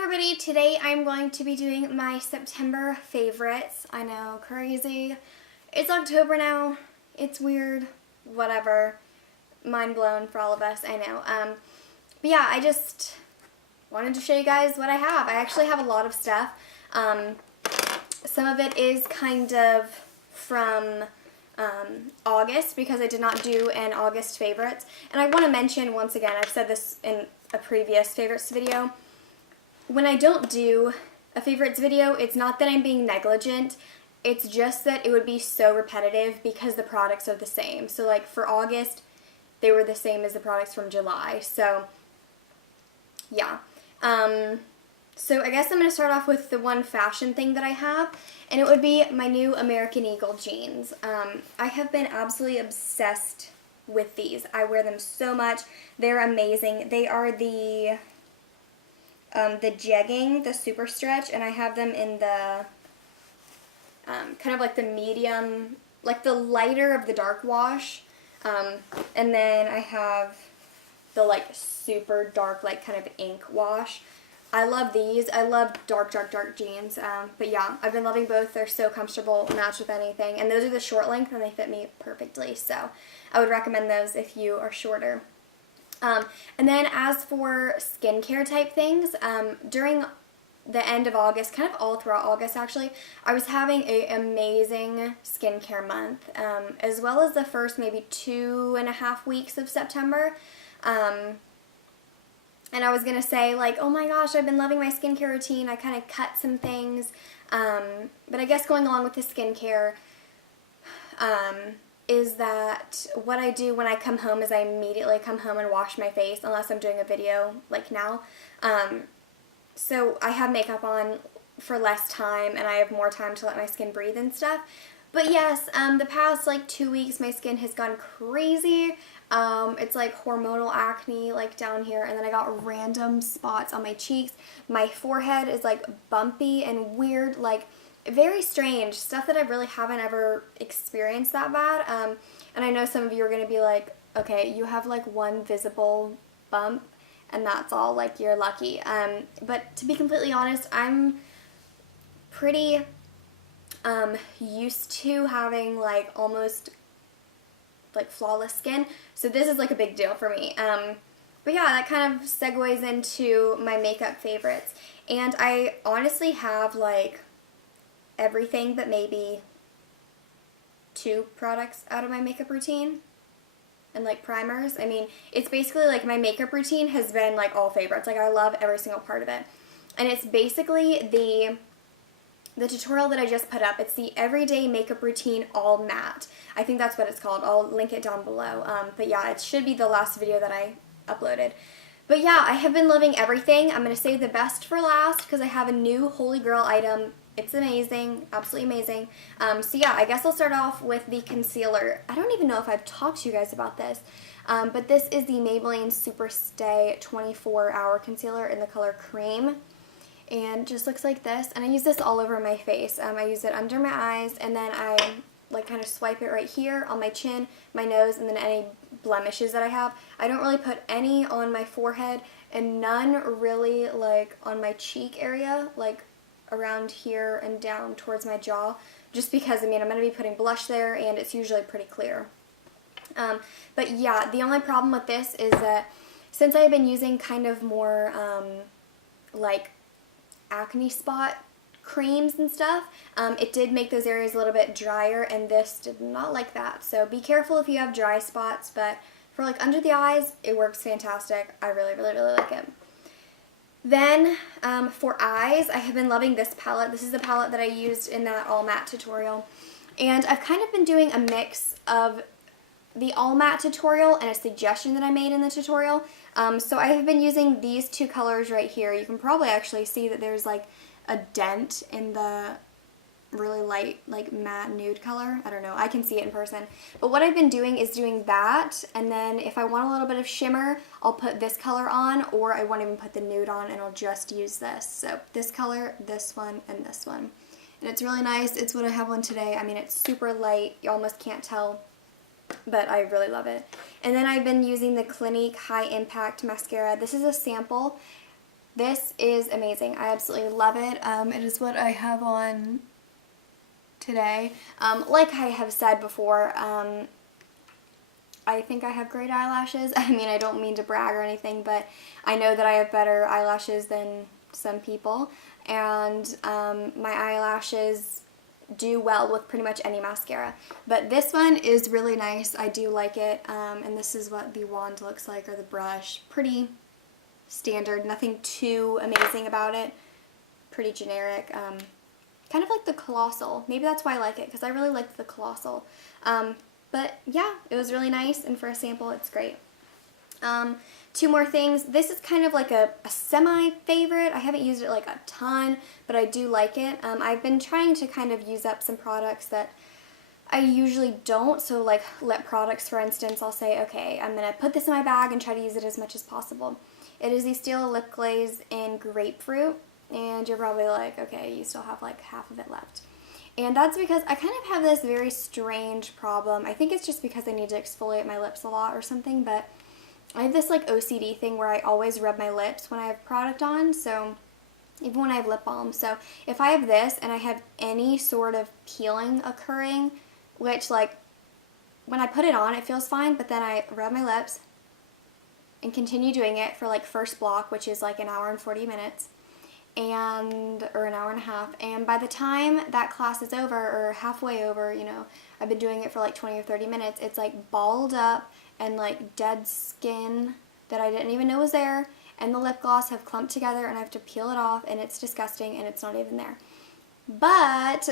everybody, today I'm going to be doing my September favorites. I know, crazy. It's October now. It's weird. Whatever. Mind blown for all of us, I know. But yeah, I just wanted to show you guys what I have. I actually have a lot of stuff. Some of it is kind of from August because I did not do an August favorites. And I want to mention once again, I've said this in a previous favorites video, when I don't do a favorites video, it's not that I'm being negligent, it's just that it would be so repetitive because the products are the same. So like for August, they were the same as the products from July. So yeah. So I guess I'm going to start off with the one fashion thing that I have, and it would be my new American Eagle jeans. I have been absolutely obsessed with these. I wear them so much. They're amazing. They are the jegging, the super stretch, and I have them in the kind of like the medium, like the lighter of the dark wash, and then I have the like super dark, like kind of ink wash. I love these. I love dark jeans, but yeah, I've been loving both. They're so comfortable, match with anything, and those are the short length and they fit me perfectly, so I would recommend those if you are shorter. And then as for skincare type things, during the end of August, kind of all throughout August actually, I was having an amazing skincare month, as well as the first maybe 2.5 weeks of September. And I was going to say like, oh my gosh, I've been loving my skincare routine. I kind of cut some things, but I guess going along with the skincare, is that what I do when I come home is I immediately come home and wash my face, unless I'm doing a video like now. So I have makeup on for less time and I have more time to let my skin breathe and stuff. But yes, the past like 2 weeks my skin has gone crazy. It's like hormonal acne like down here, and then I got random spots on my cheeks. My forehead is like bumpy and weird, like very strange stuff that I really haven't ever experienced that bad. And I know some of you are going to be like, okay, you have like one visible bump and that's all, like you're lucky. But to be completely honest, I'm pretty used to having like almost like flawless skin, so this is like a big deal for me. But yeah, that kind of segues into my makeup favorites, and I honestly have like everything but maybe 2 products out of my makeup routine, and like primers. I mean, it's basically like my makeup routine has been like all favorites. Like I love every single part of it, and it's basically the tutorial that I just put up. It's the Everyday Makeup Routine All Matte. I think that's what it's called. I'll link it down below. But yeah, it should be the last video that I uploaded. But yeah, I have been loving everything. I'm going to save the best for last because I have a new Holy Grail item. It's amazing. Absolutely amazing. So yeah, I guess I'll start off with the concealer. I don't even know if I've talked to you guys about this. But this is the Maybelline Super Stay 24-Hour Concealer in the color Cream. And just looks like this, and I use this all over my face. I use it under my eyes, and then I like kind of swipe it right here on my chin, my nose, and then any blemishes that I have. I don't really put any on my forehead, and none really like on my cheek area, like around here and down towards my jaw, just because, I mean, I'm going to be putting blush there, and it's usually pretty clear. But yeah, the only problem with this is that since I've been using kind of more like acne spot creams and stuff, it did make those areas a little bit drier, and this did not like that. So be careful if you have dry spots, but for like under the eyes, it works fantastic. I really like it. Then for eyes, I have been loving this palette. This is the palette that I used in that all matte tutorial, and I've kind of been doing a mix of the all matte tutorial and a suggestion that I made in the tutorial. So I have been using these 2 colors right here. You can probably actually see that there's like a dent in the really light like matte nude color. I don't know, I can see it in person. But what I've been doing is doing that, and then if I want a little bit of shimmer, I'll put this color on, or I won't even put the nude on and I'll just use this. So this color, this one, and this one. And it's really nice. It's what I have on today. I mean, it's super light. You almost can't tell, but I really love it. And then I've been using the Clinique High Impact Mascara. This is a sample. This is amazing. I absolutely love it. It is what I have on today. Like I have said before, I think I have great eyelashes. I mean, I don't mean to brag or anything, but I know that I have better eyelashes than some people, and my eyelashes do well with pretty much any mascara. But this one is really nice. I do like it, and this is what the wand looks like, or the brush. Pretty standard, nothing too amazing about it. Pretty generic. Kind of like the Colossal. Maybe that's why I like it, because I really liked the Colossal. But yeah, it was really nice, and for a sample, it's great. Two more things. This is kind of like a semi-favorite. I haven't used it like a ton, but I do like it. I've been trying to kind of use up some products that I usually don't. So like lip products, for instance, I'll say, okay, I'm going to put this in my bag and try to use it as much as possible. It is the Stila Lip Glaze in Grapefruit, and you're probably like, okay, you still have like half of it left. And that's because I kind of have this very strange problem. I think it's just because I need to exfoliate my lips a lot or something, but I have this like OCD thing where I always rub my lips when I have product on, so even when I have lip balm. So if I have this and I have any sort of peeling occurring, which like when I put it on it feels fine, but then I rub my lips and continue doing it for like first block, which is like an hour and 40 minutes. Or an hour and a half, and by the time that class is over, or halfway over, you know, I've been doing it for like 20 or 30 minutes, it's like balled up and like dead skin that I didn't even know was there, and the lip gloss have clumped together, and I have to peel it off, and it's disgusting, and it's not even there. But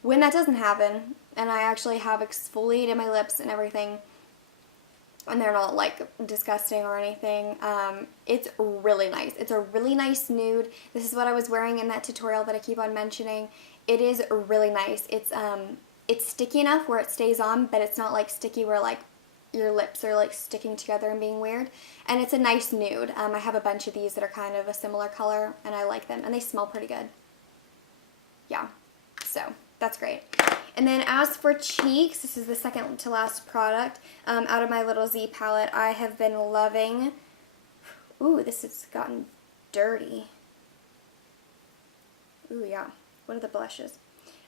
when that doesn't happen, and I actually have exfoliated my lips and everything, and they're not like disgusting or anything, it's really nice. It's a really nice nude. This is what I was wearing in that tutorial that I keep on mentioning. It is really nice. It's sticky enough where it stays on, but it's not like sticky where like your lips are like sticking together and being weird. And it's a nice nude. I have a bunch of these that are kind of a similar color, and I like them, and they smell pretty good. Yeah, so that's great. And then as for cheeks, this is the second to last product out of my Little Z palette. I have been loving, ooh, this has gotten dirty. Ooh, yeah, what are the blushes?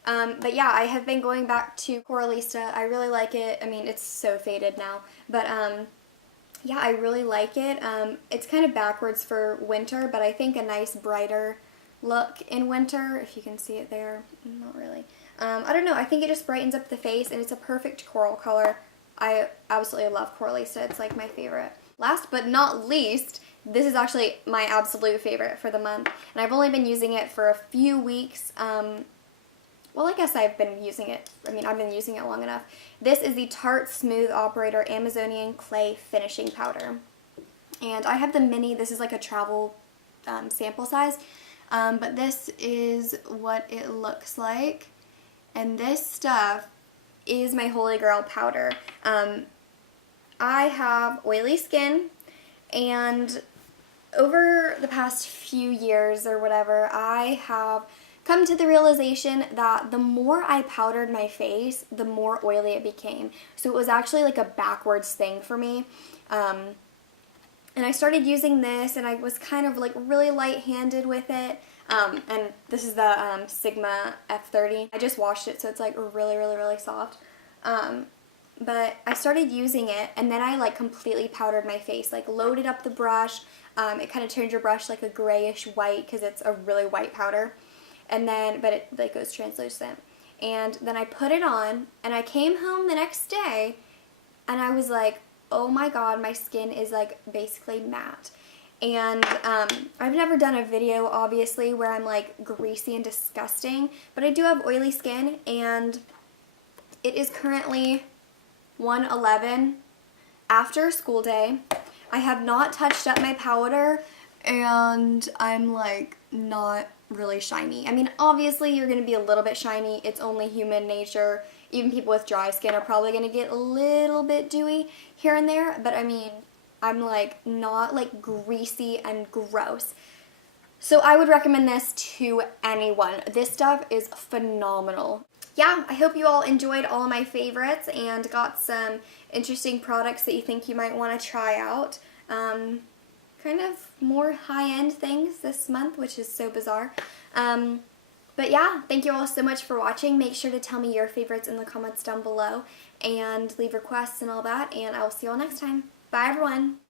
But yeah, I have been going back to Coralista. I really like it. I mean, it's so faded now, but yeah, I really like it. It's kind of backwards for winter, but I think a nice brighter look in winter, if you can see it there. Not really. I don't know, I think it just brightens up the face, and it's a perfect coral color. I absolutely love Coralista. It's like my favorite. Last but not least, this is actually my absolute favorite for the month, and I've only been using it for a few weeks. Well, I guess I've been using it, I've been using it long enough. This is the Tarte Smooth Operator Amazonian Clay Finishing Powder. And I have the mini. This is like a travel sample size, but this is what it looks like. And this stuff is my holy grail powder. I have oily skin, and over the past few years or whatever, I have come to the realization that the more I powdered my face, the more oily it became. So it was actually like a backwards thing for me. And I started using this, and I was kind of like really light-handed with it. And this is the Sigma F30. I just washed it, so it's like really, really, really soft. But I started using it, and then I like completely powdered my face, like loaded up the brush. It kind of turned your brush like a grayish white because it's a really white powder. And then, but it like goes translucent. And then I put it on, and I came home the next day, and I was like, oh my god, my skin is like basically matte. And I've never done a video, obviously, where I'm like greasy and disgusting, but I do have oily skin, and it is currently 1:11 after a school day. I have not touched up my powder, and I'm like not really shiny. I mean, obviously you're going to be a little bit shiny. It's only human nature. Even people with dry skin are probably going to get a little bit dewy here and there, but I mean, I'm like not like greasy and gross. So I would recommend this to anyone. This stuff is phenomenal. Yeah, I hope you all enjoyed all of my favorites and got some interesting products that you think you might want to try out. kind of more high-end things this month, which is so bizarre. But yeah, thank you all so much for watching. Make sure to tell me your favorites in the comments down below and leave requests and all that, and I will see you all next time. Bye everyone!